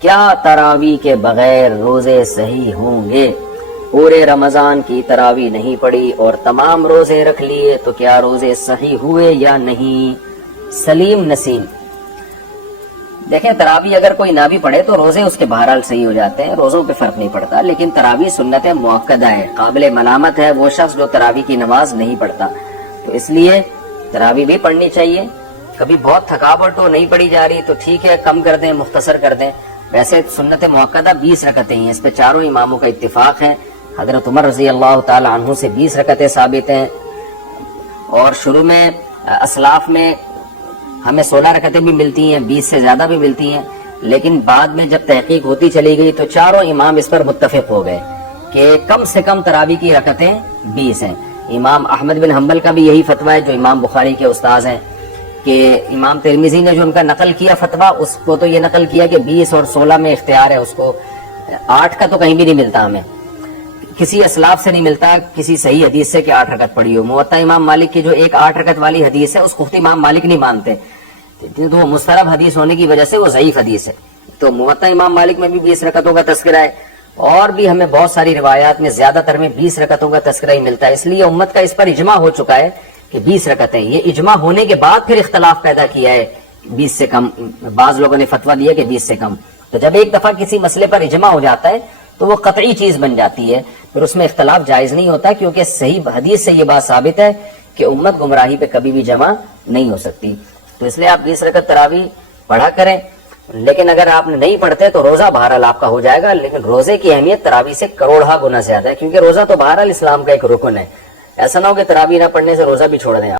کیا تراویح کے بغیر روزے صحیح ہوں گے؟ پورے رمضان کی تراویح نہیں پڑی اور تمام روزے رکھ لیے تو کیا روزے صحیح ہوئے یا نہیں؟ سلیم نسیم، دیکھیں تراویح اگر کوئی نہ بھی پڑھے تو روزے اس کے بہرحال صحیح ہو جاتے ہیں، روزوں پہ فرق نہیں پڑتا، لیکن تراویح سنت مؤکدہ ہے، قابل ملامت ہے وہ شخص جو تراویح کی نماز نہیں پڑھتا، تو اس لیے تراویح بھی پڑھنی چاہیے۔ کبھی بہت تھکاوٹ ہو نہیں پڑھی جا رہی تو ٹھیک ہے، کم کر دیں، مختصر کر دیں۔ ویسے سنت مؤکدہ 20 رکعتیں ہیں، اس پہ چاروں اماموں کا اتفاق ہے۔ حضرت عمر رضی اللہ تعالی عنہ سے 20 رکعتیں ثابت ہیں، اور شروع میں اسلاف میں ہمیں 16 رکعتیں بھی ملتی ہیں، 20 سے زیادہ بھی ملتی ہیں، لیکن بعد میں جب تحقیق ہوتی چلی گئی تو چاروں امام اس پر متفق ہو گئے کہ کم سے کم تراویح کی رکعتیں 20 ہیں۔ امام احمد بن حنبل کا بھی یہی فتویٰ ہے جو امام بخاری کے استاذ ہیں، کہ امام ترمذی نے جو ان کا نقل کیا فتویٰ، اس کو تو یہ نقل کیا کہ 20 اور 16 میں اختیار ہے اس کو، 8 کا تو کہیں بھی نہیں ملتا، ہمیں کسی اسلاف سے نہیں ملتا کسی صحیح حدیث سے کہ 8 رکعت پڑھی ہو۔ موطا امام مالک کی جو ایک 8 رکعت والی حدیث ہے اس کو خود امام مالک نہیں مانتے، تو وہ مسترب حدیث ہونے کی وجہ سے وہ ضعیف حدیث ہے، تو موطا امام مالک میں بھی 20 رکعتوں کا تذکرہ ہے، اور بھی ہمیں بہت ساری روایات میں زیادہ تر میں 20 رکعتوں کا تذکرہ ہی ملتا ہے، اس لیے امت کا اس پر اجماع ہو چکا ہے کہ 20 رکعتیں۔ یہ اجماع ہونے کے بعد پھر اختلاف پیدا کیا ہے 20 سے کم، بعض لوگوں نے فتویٰ دیا کہ 20 سے کم، تو جب ایک دفعہ کسی مسئلے پر اجماع ہو جاتا ہے تو وہ قطعی چیز بن جاتی ہے، پھر اس میں اختلاف جائز نہیں ہوتا، کیونکہ صحیح حدیث سے یہ بات ثابت ہے کہ امت گمراہی پہ کبھی بھی جمع نہیں ہو سکتی، تو اس لیے آپ 20 رکعت تراویح پڑھا کریں۔ لیکن اگر آپ نہیں پڑھتے تو روزہ بہرحال آپ کا ہو جائے گا، لیکن روزے کی اہمیت تراویح سے کروڑہ گنا زیادہ ہے، کیونکہ روزہ تو بہرحال اسلام کا ایک رکن ہے، ایسا نہ ہو کہ تراویح نہ پڑھنے سے روزہ بھی چھوڑ دیں آپ۔